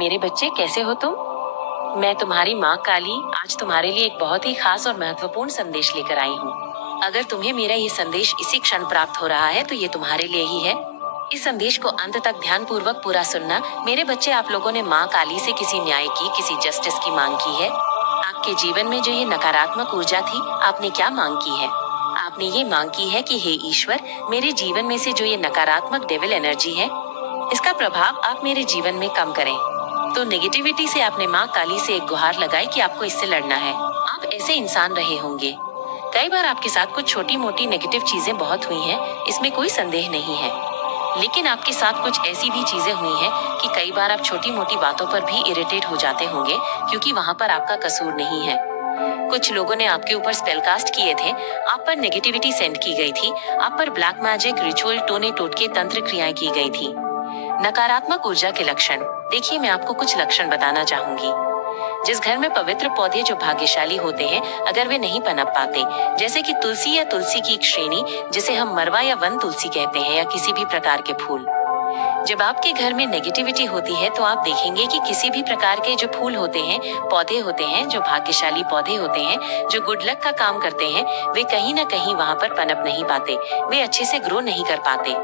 मेरे बच्चे, कैसे हो तुम? मैं तुम्हारी माँ काली आज तुम्हारे लिए एक बहुत ही खास और महत्वपूर्ण संदेश लेकर आई हूँ। अगर तुम्हें मेरा ये संदेश इसी क्षण प्राप्त हो रहा है तो ये तुम्हारे लिए ही है। इस संदेश को अंत तक ध्यान पूर्वक पूरा सुनना। मेरे बच्चे, आप लोगों ने माँ काली से किसी न्याय की, किसी जस्टिस की मांग की है। आपके जीवन में जो ये नकारात्मक ऊर्जा थी, आपने क्या मांग की है? आपने ये मांग की है कि हे ईश्वर, मेरे जीवन में से जो ये नकारात्मक डेविल एनर्जी है, इसका प्रभाव आप मेरे जीवन में कम करें। तो नेगेटिविटी से आपने माँ काली से एक गुहार लगाई कि आपको इससे लड़ना है। आप ऐसे इंसान रहे होंगे, कई बार आपके साथ कुछ छोटी मोटी नेगेटिव चीजें बहुत हुई हैं, इसमें कोई संदेह नहीं है। लेकिन आपके साथ कुछ ऐसी भी चीजें हुई हैं कि कई बार आप छोटी मोटी बातों पर भी इरिटेट हो जाते होंगे, क्योंकि वहाँ पर आपका कसूर नहीं है। कुछ लोगों ने आपके ऊपर स्पेल कास्ट किए थे, आप पर नेगेटिविटी सेंड की गई थी, आप पर ब्लैक मैजिक, रिचुअल, टोने टोटके, तंत्र क्रियाएं की गई थी। नकारात्मक ऊर्जा के लक्षण देखिए, मैं आपको कुछ लक्षण बताना चाहूंगी। जिस घर में पवित्र पौधे जो भाग्यशाली होते हैं, अगर वे नहीं पनप पाते, जैसे कि तुलसी या तुलसी की एक श्रेणी जिसे हम मरवा या वन तुलसी कहते हैं, या किसी भी प्रकार के फूल, जब आपके घर में नेगेटिविटी होती है तो आप देखेंगे कि किसी भी प्रकार के जो फूल होते हैं, पौधे होते हैं, जो भाग्यशाली पौधे होते हैं, जो गुड लक का काम करते हैं, वे कहीं ना कहीं वहाँ पर पनप नहीं पाते, वे अच्छे से ग्रो नहीं कर पाते,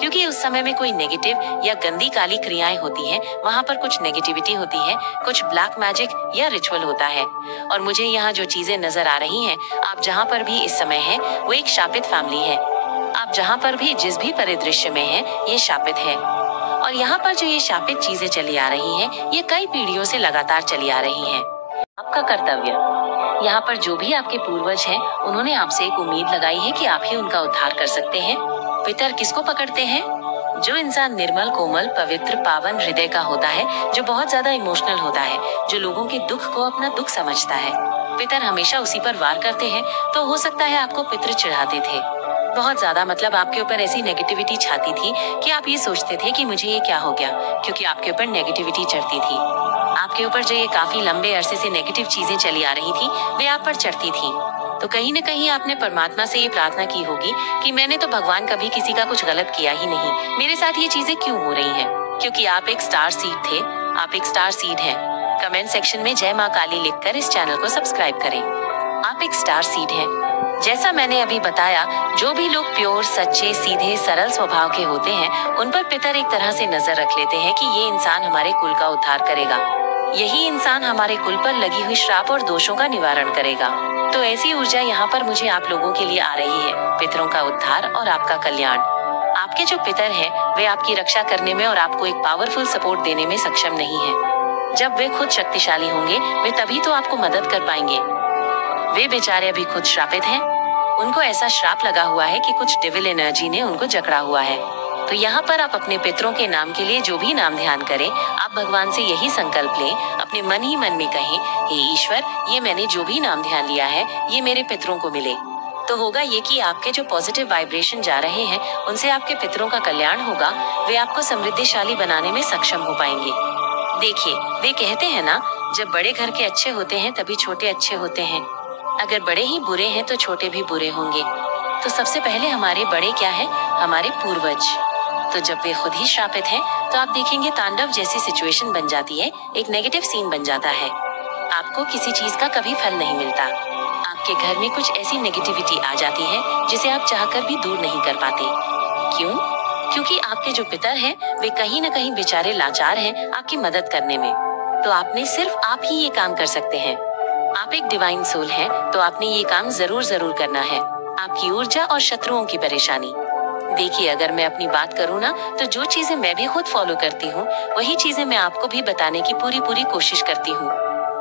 क्योंकि उस समय में कोई नेगेटिव या गंदी काली क्रियाएं होती हैं, वहाँ पर कुछ नेगेटिविटी होती है, कुछ ब्लैक मैजिक या रिचुअल होता है। और मुझे यहाँ जो चीजें नजर आ रही हैं, आप जहाँ पर भी इस समय हैं, वो एक शापित फैमिली है। आप जहाँ पर भी जिस भी परिदृश्य में हैं, ये शापित है। और यहाँ पर जो ये शापित चीजें चली आ रही हैं, ये कई पीढ़ियों से लगातार चली आ रही हैं। आपका कर्तव्य, यहाँ पर जो भी आपके पूर्वज हैं, उन्होंने आपसे एक उम्मीद लगाई है कि आप ही उनका उद्धार कर सकते हैं। पितर किसको पकड़ते हैं? जो इंसान निर्मल, कोमल, पवित्र, पावन हृदय का होता है, जो बहुत ज्यादा इमोशनल होता है, जो लोगों के दुख को अपना दुख समझता है, पितर हमेशा उसी पर वार करते हैं। तो हो सकता है आपको पितर चिढ़ाते थे बहुत ज्यादा, मतलब आपके ऊपर ऐसी नेगेटिविटी छाती थी कि आप ये सोचते थे कि मुझे ये क्या हो गया, क्योंकि आपके ऊपर नेगेटिविटी चढ़ती थी। आपके ऊपर जो ये काफी लंबे अरसे से नेगेटिव चीजें चली आ रही थी, वे आप पर चढ़ती थी। तो कहीं न कहीं आपने परमात्मा से ये प्रार्थना की होगी कि मैंने तो भगवान कभी किसी का कुछ गलत किया ही नहीं, मेरे साथ ये चीजें क्यों हो रही हैं? क्योंकि आप एक स्टार सीड थे, आप एक स्टार सीड हैं। कमेंट सेक्शन में जय माँ काली लिखकर इस चैनल को सब्सक्राइब करें। आप एक स्टार सीड हैं। जैसा मैंने अभी बताया, जो भी लोग प्योर, सच्चे, सीधे, सरल स्वभाव के होते हैं, उन पर पितर एक तरह से नजर रख लेते हैं कि ये इंसान हमारे कुल का उद्धार करेगा, यही इंसान हमारे कुल पर लगी हुई श्राप और दोषों का निवारण करेगा। तो ऐसी ऊर्जा यहाँ पर मुझे आप लोगों के लिए आ रही है, पितरों का उद्धार और आपका कल्याण। आपके जो पितर हैं, वे आपकी रक्षा करने में और आपको एक पावरफुल सपोर्ट देने में सक्षम नहीं है। जब वे खुद शक्तिशाली होंगे, वे तभी तो आपको मदद कर पाएंगे। वे बेचारे अभी खुद श्रापित हैं, उनको ऐसा श्राप लगा हुआ है कि कुछ डेविल एनर्जी ने उनको जकड़ा हुआ है। तो यहाँ पर आप अपने पितरों के नाम के लिए जो भी नाम ध्यान करें, आप भगवान से यही संकल्प लें, अपने मन ही मन में कहें, हे ईश्वर, ये मैंने जो भी नाम ध्यान लिया है, ये मेरे पितरों को मिले। तो होगा ये कि आपके जो पॉजिटिव वाइब्रेशन जा रहे हैं, उनसे आपके पितरों का कल्याण होगा, वे आपको समृद्धिशाली बनाने में सक्षम हो पाएंगे। देखिए, वे कहते हैं ना, जब बड़े घर के अच्छे होते हैं तभी छोटे अच्छे होते हैं। अगर बड़े ही बुरे हैं तो छोटे भी बुरे होंगे। तो सबसे पहले हमारे बड़े क्या है? हमारे पूर्वज। तो जब वे खुद ही श्रापित हैं, तो आप देखेंगे तांडव जैसी सिचुएशन बन जाती है, एक नेगेटिव सीन बन जाता है। आपको किसी चीज का कभी फल नहीं मिलता। आपके घर में कुछ ऐसी नेगेटिविटी आ जाती है जिसे आप चाहकर भी दूर नहीं कर पाते। क्यों? क्योंकि आपके जो पितर हैं, वे कहीं न कहीं बेचारे लाचार हैं आपकी मदद करने में। तो आपने सिर्फ आप ही ये काम कर सकते हैं। आप एक डिवाइन सोल हैं, तो आपने ये काम जरूर करना है। आपकी ऊर्जा और शत्रुओं की परेशानी। देखिए, अगर मैं अपनी बात करूँ ना, तो जो चीजें मैं भी खुद फॉलो करती हूँ, वही चीजें मैं आपको भी बताने की पूरी कोशिश करती हूँ,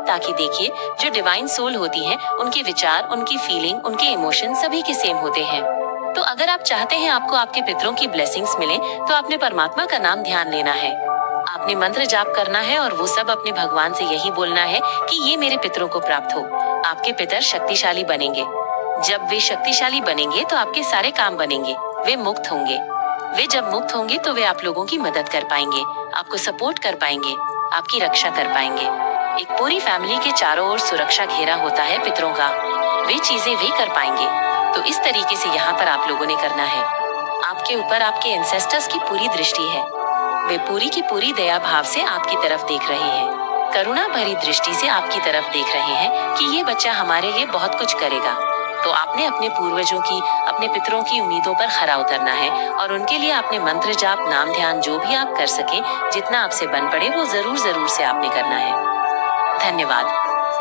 ताकि देखिए, जो डिवाइन सोल होती हैं, उनके विचार, उनकी फीलिंग, उनके इमोशन सभी के सेम होते हैं। तो अगर आप चाहते हैं आपको आपके पितरों की ब्लेसिंग्स मिले, तो आपने परमात्मा का नाम ध्यान लेना है, आपने मंत्र जाप करना है, और वो सब अपने भगवान से यही बोलना है कि ये मेरे पितरों को प्राप्त हो। आपके पितर शक्तिशाली बनेंगे। जब वे शक्तिशाली बनेंगे तो आपके सारे काम बनेंगे, वे मुक्त होंगे। वे जब मुक्त होंगे तो वे आप लोगों की मदद कर पाएंगे, आपको सपोर्ट कर पाएंगे, आपकी रक्षा कर पाएंगे। एक पूरी फैमिली के चारों ओर सुरक्षा घेरा होता है पितरों का, वे चीजें वे कर पाएंगे। तो इस तरीके से यहाँ पर आप लोगों ने करना है। आपके ऊपर आपके एंसेस्टर्स की पूरी दृष्टि है। वे पूरी की पूरी दया भाव से आपकी तरफ देख रहे हैं, करुणा भरी दृष्टि से आपकी तरफ देख रहे हैं कि ये बच्चा हमारे लिए बहुत कुछ करेगा। तो आपने अपने पूर्वजों की, अपने पितरों की उम्मीदों पर खरा उतरना है और उनके लिए आपने मंत्र जाप, नाम ध्यान जो भी आप कर सके, जितना आपसे बन पड़े वो जरूर से आपने करना है। धन्यवाद।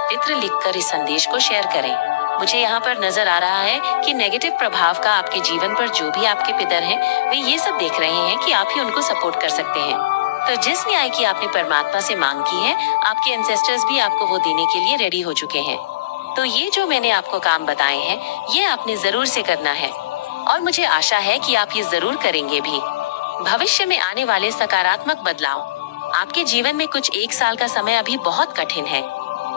पितृ लिखकर इस संदेश को शेयर करें। मुझे यहाँ पर नजर आ रहा है कि नेगेटिव प्रभाव का आपके जीवन पर जो भी आपके पितर हैं, वे ये सब देख रहे हैं कि आप ही उनको सपोर्ट कर सकते हैं। तो जिस न्याय की आपने परमात्मा से मांग की है, आपके एंसेस्टर्स भी आपको वो देने के लिए रेडी हो चुके हैं। तो ये जो मैंने आपको काम बताए हैं, ये आपने जरूर से करना है और मुझे आशा है कि आप ये जरूर करेंगे भी। भविष्य में आने वाले सकारात्मक बदलाव। आपके जीवन में कुछ 1 साल का समय अभी बहुत कठिन है।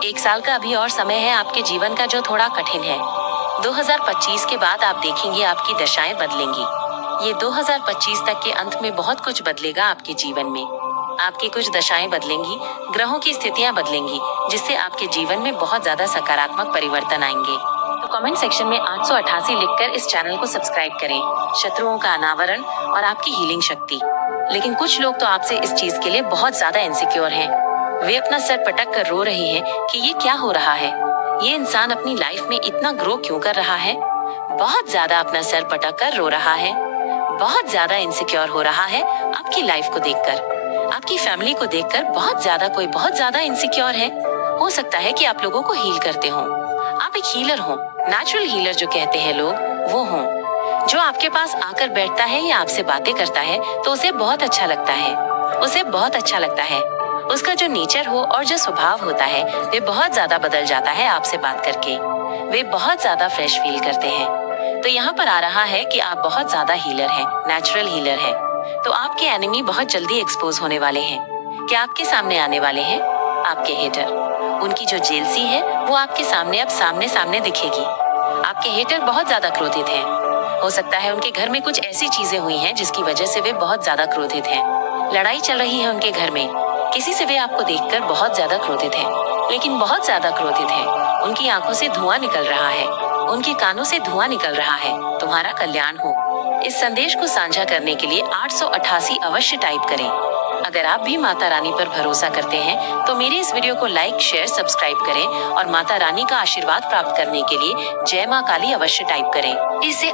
1 साल का अभी और समय है आपके जीवन का जो थोड़ा कठिन है। 2025 के बाद आप देखेंगे आपकी दशाएं बदलेंगी। ये 2025 तक के अंत में बहुत कुछ बदलेगा आपके जीवन में। आपकी कुछ दशाएं बदलेंगी, ग्रहों की स्थितियां बदलेंगी, जिससे आपके जीवन में बहुत ज्यादा सकारात्मक परिवर्तन आएंगे। तो कमेंट सेक्शन में 888 लिखकर इस चैनल को सब्सक्राइब करें। शत्रुओं का अनावरण और आपकी हीलिंग शक्ति। लेकिन कुछ लोग तो आपसे इस चीज के लिए बहुत ज्यादा इनसिक्योर हैं। वे अपना सर पटक कर रो रहे हैं कि ये क्या हो रहा है, ये इंसान अपनी लाइफ में इतना ग्रो क्यों कर रहा है। बहुत ज्यादा अपना सर पटक कर रो रहा है, बहुत ज्यादा इनसिक्योर हो रहा है आपकी लाइफ को देखकर, आपकी फैमिली को देखकर बहुत ज्यादा इनसिक्योर है। हो सकता है कि आप लोगों को हील करते हो। आप एक हीलर हो, नेचुरल हीलर जो कहते हैं लोग, वो हो। जो आपके पास आकर बैठता है या आपसे बातें करता है तो उसे बहुत अच्छा लगता है, उसे बहुत अच्छा लगता है। उसका जो नेचर हो और जो स्वभाव होता है, वे बहुत ज्यादा बदल जाता है आपसे बात करके। वे बहुत ज्यादा फ्रेश फील करते हैं। तो यहाँ पर आ रहा है कि आप बहुत ज्यादा हीलर हैं, नेचुरल हीलर हैं। तो आपके एनिमी बहुत जल्दी एक्सपोज होने वाले हैं। क्या आपके सामने आने वाले हैं? आपके हेटर। उनकी जो जेलसी है वो आपके सामने अब सामने दिखेगी। आपके हेटर बहुत ज्यादा क्रोधित हैं। हो सकता है उनके घर में कुछ ऐसी चीजें हुई हैं जिसकी वजह से वे बहुत ज्यादा क्रोधित हैं। लड़ाई चल रही है उनके घर में, किसी से वे आपको देखकर बहुत ज्यादा क्रोधित हैं, लेकिन बहुत ज्यादा क्रोधित हैं। उनकी आंखों से धुआं निकल रहा है, उनके कानों से धुआं निकल रहा है। तुम्हारा कल्याण हो। इस संदेश को साझा करने के लिए 888 अवश्य टाइप करें। अगर आप भी माता रानी पर भरोसा करते हैं तो मेरे इस वीडियो को लाइक, शेयर, सब्सक्राइब करें और माता रानी का आशीर्वाद प्राप्त करने के लिए जय मां काली अवश्य टाइप करें। इससे